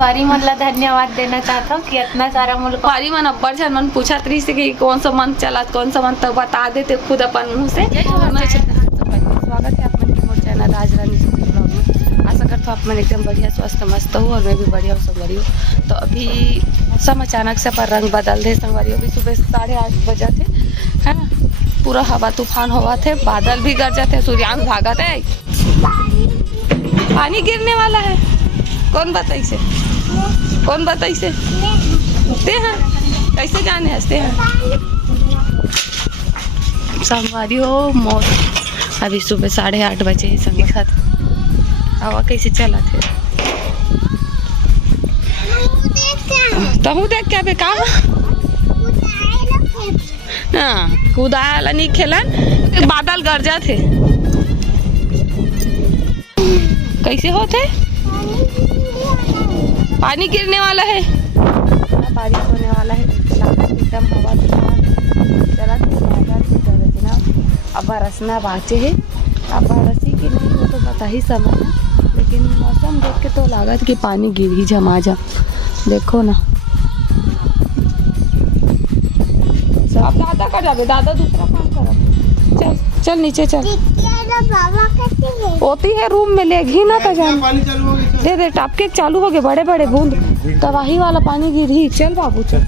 वारी मला धन्यवाद देना चाहता हूँ कि इतना सारा मुल्क वारी मन अब्बर छन मन पूछत रही से कि कौन सा मंथ चला कौन सा मंथ, तो बता देते खुद अपन मुँह से। स्वागत है अपन के मोर चैनल राजरानी ब्लॉग में। आशा करता हूँ आप मन एकदम बढ़िया स्वस्थ मस्त हो और मैं भी बढ़िया हूँ संगवारी हूँ। तो अभी मौसम अचानक से पर रंग बदल दे संगवारी। अभी सुबह 8:30 बजे थे है ना, पूरा हवा तूफान हुआ थे, बादल भी गरजा थे, सूर्यांश भागा थे, पानी गिरने वाला है। कौन बताई से, कौन बताई से ते हैं, कैसे जाने हंसते हैं संगवारी हो। मौत अभी सुबह 8:30 बजे संगे साथ हवा कैसे चला थे। तहु देख क्या बेकार हाँ कूदाला नहीं खेलन, बादल गरजा थे कैसे होते, पानी गिरने वाला है, बारिश होने वाला है एकदम हवा चला गरजना। अब बरसना बाचे है, अब बरसी की नहीं हो तो बता ही समय, लेकिन मौसम देख के तो लागत कि पानी गिर ही जमा जा। देखो ना अब दादा का जाबे, दादा दूसरा काम करा। चल चल नीचे चल, होती है रूम में लेगी ना तो जान दे दे टापके चालू हो गए बड़े बड़े बूंद, तबाही वाला पानी गिर ही। चल बाबू चल,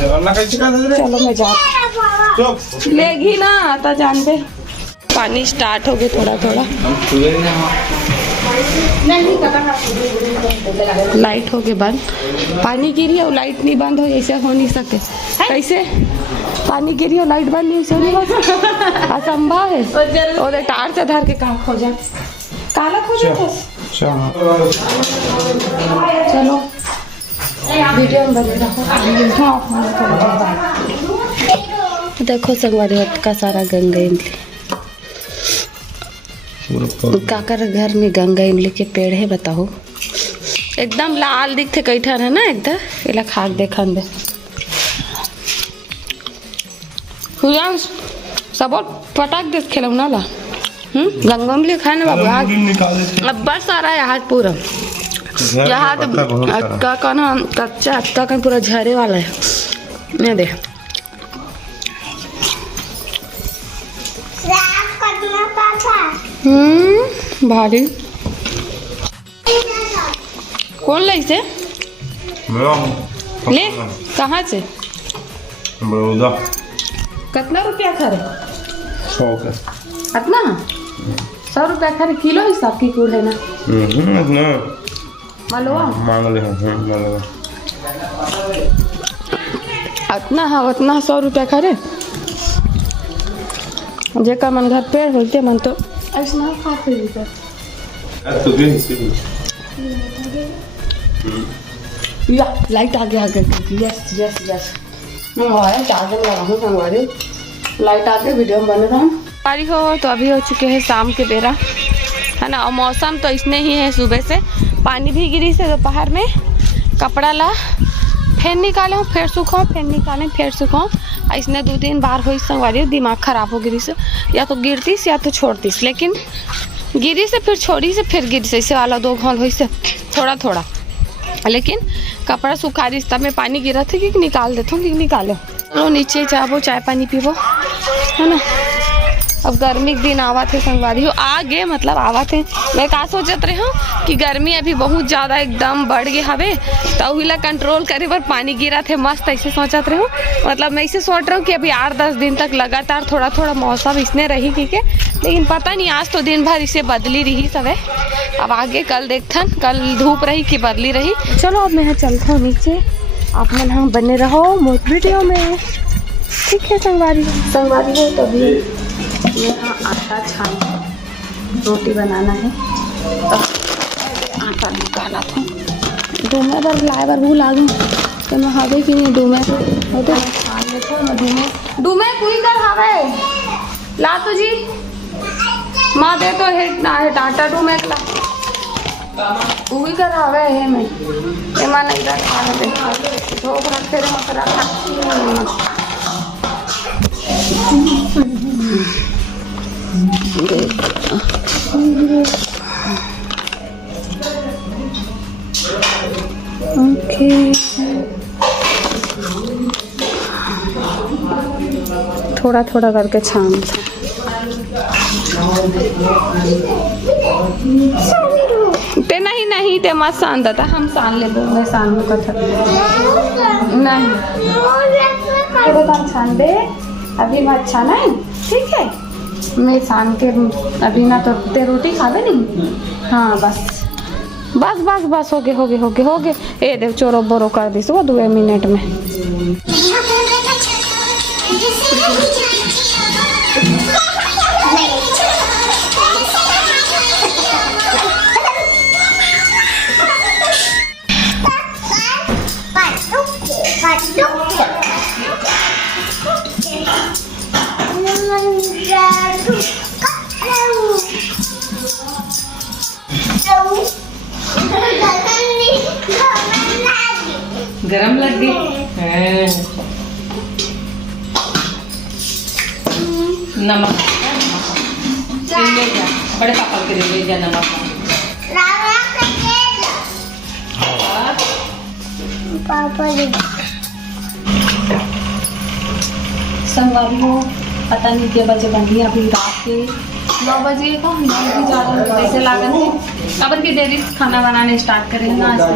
चलो मैं जा लेगी ना आता जान दे। पानी स्टार्ट हो गया थोड़ा थोड़ा, लाइट हो गए बंद, पानी गिरी और लाइट नहीं बंद हो, ऐसे हो नहीं सकते। कैसे पानी गिरी और लाइट बंद नहीं हो सकती, असंभव है। और टार से धर के काम खो जा, काला खो जाता। चलो वीडियो में बने रहो। देखो संगवारी का सारा गंगा इमली, काकर घर में गंगा इमली के पेड़ है बताओ, एकदम लाल दिखते कई ठन है ना, एकदम इला खाक देखन दे हुयांश सब पटाक दे खेलम ना ला। गंगा इमली खाने बाबू आज अब्बर सारा है आज पूरा यहाँ तो अक्का का ना कच्चा अक्का का पूरा झरे वाला है। ये दे भारी कौन लाई से ले कहाँ से कितना रुपया खरे 100 का इतना 100 रुपया खरे किलो हिसाब की कुल है ना मलवा मांग ले मलवा इतना हाँ उतना 100 रुपया खरे जेका मन घर पेड़ होते मन तो ऐसा खाते या लाइट आ गया यस यस यस मैं चार्जर लगा हूँ संगवारी, लाइट आ गई वीडियो में बने रहा पारी हो। तो अभी हो चुके हैं शाम के बेरा है ना, और मौसम तो इसने ही है सुबह से, पानी भी गिरी से दोपहर में कपड़ा ला फिर निकाले फिर सुखाओ फिर निकालें फिर सुखाओ। इसने 2-3 बार हुई संगवारी, दिमाग खराब हो गिरी से, या तो गिरतीस या तो छोड़तीस, लेकिन गिरी से फिर छोड़ी से फिर गिरी से, इसे वाला 2 घोल हुई से थोड़ा थोड़ा, लेकिन कपड़ा सुखा रही तब में पानी गिरा थे कि निकाल देता हूँ कि निकालो। चलो नीचे जाबो चाय पानी पीबो है ना। अब गर्मी के दिन आवा थे संगवारी हो, आगे मतलब आवा थे। मैं का सोचत रही हूँ कि गर्मी अभी बहुत ज़्यादा एकदम बढ़ गए हवे, तो वही कंट्रोल करे पर पानी गिरा थे मस्त, ऐसे सोचत रही हूँ। मतलब मैं इसे सोच रहा हूँ कि अभी 8-10 दिन तक लगातार थोड़ा थोड़ा मौसम इसने रही ठीक है, लेकिन पता नहीं आज तो दिन भर इसे बदली रही सब है। अब आगे कल देखथन, कल धूप रही कि बदली रही। चलो अब मैं चलता हूँ नीचे, आप मन हम बने रहो मोर वीडियो में, ठीक है संगवारी हो। तो अभी यहाँ आटा छान रोटी बनाना है, तो आटा निकाला था डूमे पर लाए बार भूल आ गई तो मैं हावे कि नहीं डूमे होते छान लेते मैं डूमे पूरी कर हावे ला तो जी माँ दे तो हेट ना है आटा डूमे ला पूरी कर हावे है मैं ये माँ नहीं रख खा लेते धोख रखते रहे मसरा खा देखिए थोड़ा थोड़ा करके छान ते नहीं ते मत सान देता हम सान ले मैं सान का था नहीं थोड़ा कम छान दे अभी मत छाना है ठीक है मैं सान के अभी ना तो ते रोटी खावे नहीं हाँ बस बस बस बस हो गए ए देव चोरो बोरो कर दी 2 मिनट में गरम लग गई नमक ले जा बड़े पापा के लिए ले जा नमक पापा संगवारी हो पता नहीं क्या बजे बन गई अभी रात के 9 बजे का 9 बजे ज़्यादा वैसे लागत है कबर की देरी खाना बनाने स्टार्ट करेंगे ना आज और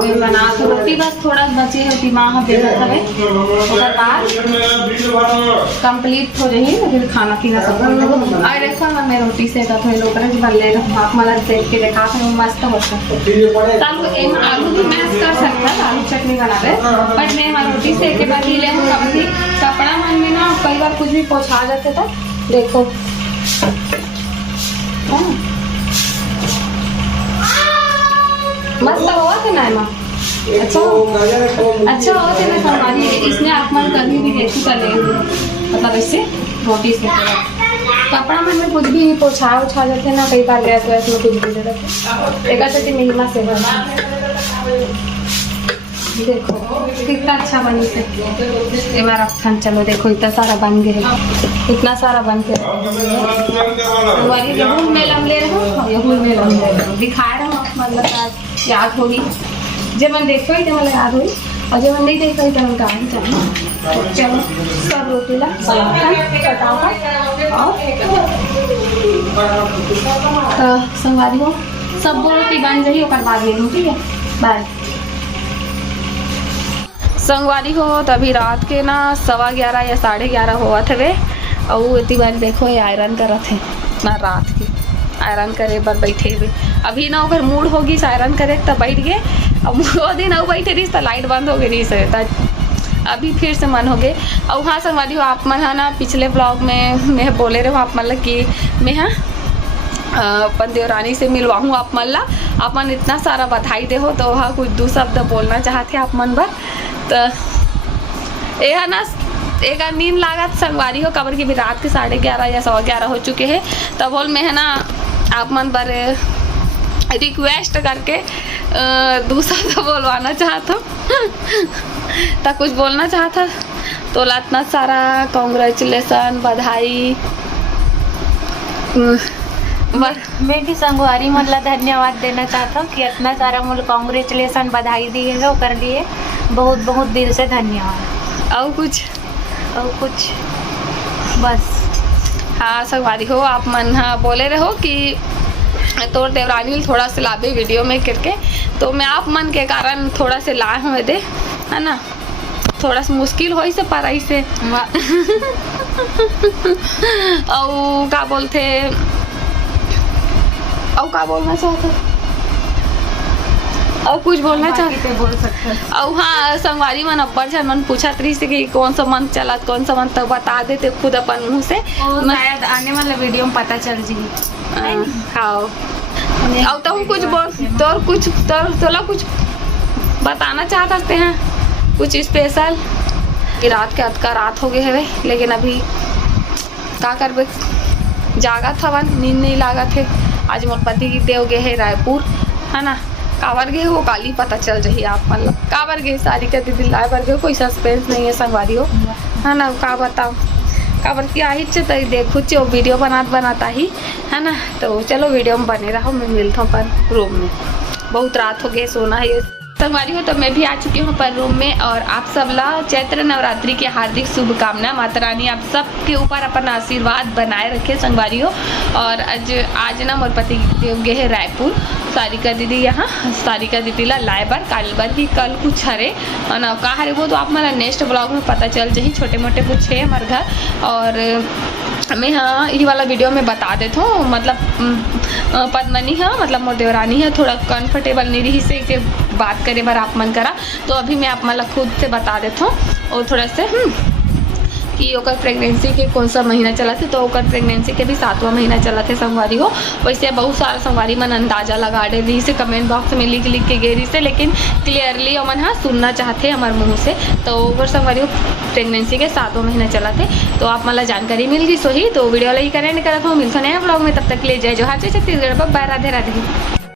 मैं बना तो रोटी बस थोड़ा बची है दिमाग बेहतर हवे उसके बाद कंप्लीट हो रही है फिर खाना पीना सब और देखो ना मैं रोटी से का थोड़ी लोग बन ले भाप मला देख के देखा था मस्त होता तब इन आलू भी मैश कर सकता है आलू चटनी बना दे बट मैं रोटी से के बाद ही ले कभी कपड़ा मन में ना कई बार कुछ भी पहुंचा जाते था देखो मस्त हुआ था ना माँ अच्छा हुआ था ना हमारी इसने आसमान कभी भी देखी कर ले मतलब इससे रोटी से कपड़ा में कुछ भी पोछा उछा जाते ना कई बार गैस वैस में कुछ भी जरूरत एक अच्छा मिनिमा से देखो कितना अच्छा बनी से एक बार अब चलो देखो इतना सारा बन गया इतना सारा बन के यहूं में लम ले रहा हूँ यहूं में लम ले रहा हूँ दिखा रहा हूँ मतलब याद होगी जब मैं देखो ही तो मतलब याद हुई और जब मैं नहीं देखो ही तो मैं गाँव चाहिए चलो सब रोटी ला संगवारी हो सब रोटी बन जाइए और बाद ले लूँ ठीक है बाय संगवारी हो तभी रात के ना 11:15 या 11:30 हुआ थे और इतनी बार देखो ये आयरन कर रहे थे ना रात के आयरन करे बार बैठे हुए अभी ना अगर मूड होगी आयरन करे तब बैठ गए अब वो दिन अब बैठे रही तो लाइट बंद हो गई से अभी फिर से मन हो गए और हाँ संगवारी हो आप मन है ना पिछले ब्लॉग में मैं बोले रहे हो आप मतलब कि मैं हाँ अपन देवरानी से मिलवाऊँ आप मन ला आप मन इतना सारा बधाई दे हो तो वहाँ कुछ 2 शब्द बोलना चाहते आप मन पर तो यह ना एक नींद लागत संगवारी हो कबर की भी रात के 11:30 या 11:15 हो चुके हैं तब बोल मैं है ना आप मन पर रिक्वेस्ट करके दूसरा तो बोलवाना चाहता हूँ तो कुछ बोलना चाहता तो इतना सारा कॉन्ग्रेचुलेसन बधाई मैं भी संगवारी मतलब धन्यवाद देना चाहता हूँ कि इतना सारा मुझे कॉन्ग्रेचुलेसन बधाई दी है वो कर दिए बहुत बहुत दिल से धन्यवाद और कुछ बस हाँ संगवारी हो आप मन हाँ बोले रहो कि तो देवरानी थोड़ा सा लाभे वीडियो में करके तो मैं आप मन के कारण थोड़ा से लाए हुए दे है ना थोड़ा सा मुश्किल हो से पढ़ाई से और क्या बोलते और क्या बोलना चाहते और कुछ बोलना चाहते बोल सकते और हाँ संगवारी मन अब्बर झन मन पूछत रही से कि कौन सा मन चला कौन सा मन तब बता देते खुद अपन मुँह से शायद आने वाले वीडियो में पता चल जाएगी खाओ और तुम कुछ बोल तोला कुछ बताना चाहते हैं कुछ स्पेशल रात के अधका रात हो गए है लेकिन अभी क्या करबे जागा था वन नींद नहीं लागा थे आज मोर पति की देव गए है रायपुर है ना कावर गए वो काली पता चल रही आप मतलब कावर गए सारी का दीदी लाए बर गए कोई सस्पेंस नहीं है संगवारी हो है ना का बताओ कावर की आई तो देखो वो वीडियो बनाता ही है ना तो चलो वीडियो में बने रहो मैं मिलता हूँ पर रूम में बहुत रात हो गए सोना है संगवारी हो तो मैं भी आ चुकी हूँ पर रूम में, और आप सब ला चैत्र नवरात्रि की हार्दिक शुभकामना। माता रानी आप सबके ऊपर अपना आशीर्वाद बनाए रखे संगवारी हो। और आज ना मोर पति देव गे है रायपुर, सारिका दीदी यहाँ, सारिका दीदी ला लाए बार काल बार की कल कुछ हरे और का हरे वो तो आप मेरा नेक्स्ट ब्लॉग में पता चल जाही। छोटे मोटे कुछ है हमारे घर, और मैं हाँ ये वाला वीडियो में बता देता हूँ। मतलब पद्मनी है, मतलब मोर देवरानी है, थोड़ा कंफर्टेबल नहीं रही से के बात करे बार आप मन करा, तो अभी मैं आप मतलब खुद से बता देता हूँ। और थोड़ा से कि ओकर प्रेगनेंसी के कौन सा महीना चला थे, तो ओकर प्रेगनेंसी के भी 7वां महीना चला थे संगवारी हो। वैसे बहुत सारा संगवारी मन अंदाजा लगा दे रही से, कमेंट बॉक्स में लिख लिख के गे रही से, लेकिन क्लियरली मन हाँ सुनना चाहते हमारे मुँह से। तो ओकर संगवारी हो प्रेगनेंसी के 7वां महीना चला थे, तो आप मतलब जानकारी मिल गई सोही। तो वीडियो लाइक करें करत हो, मिलता नया ब्लॉग में, तब तक ले जय जोहार, जय छत्तीसगढ़, बाय, राधे राधे।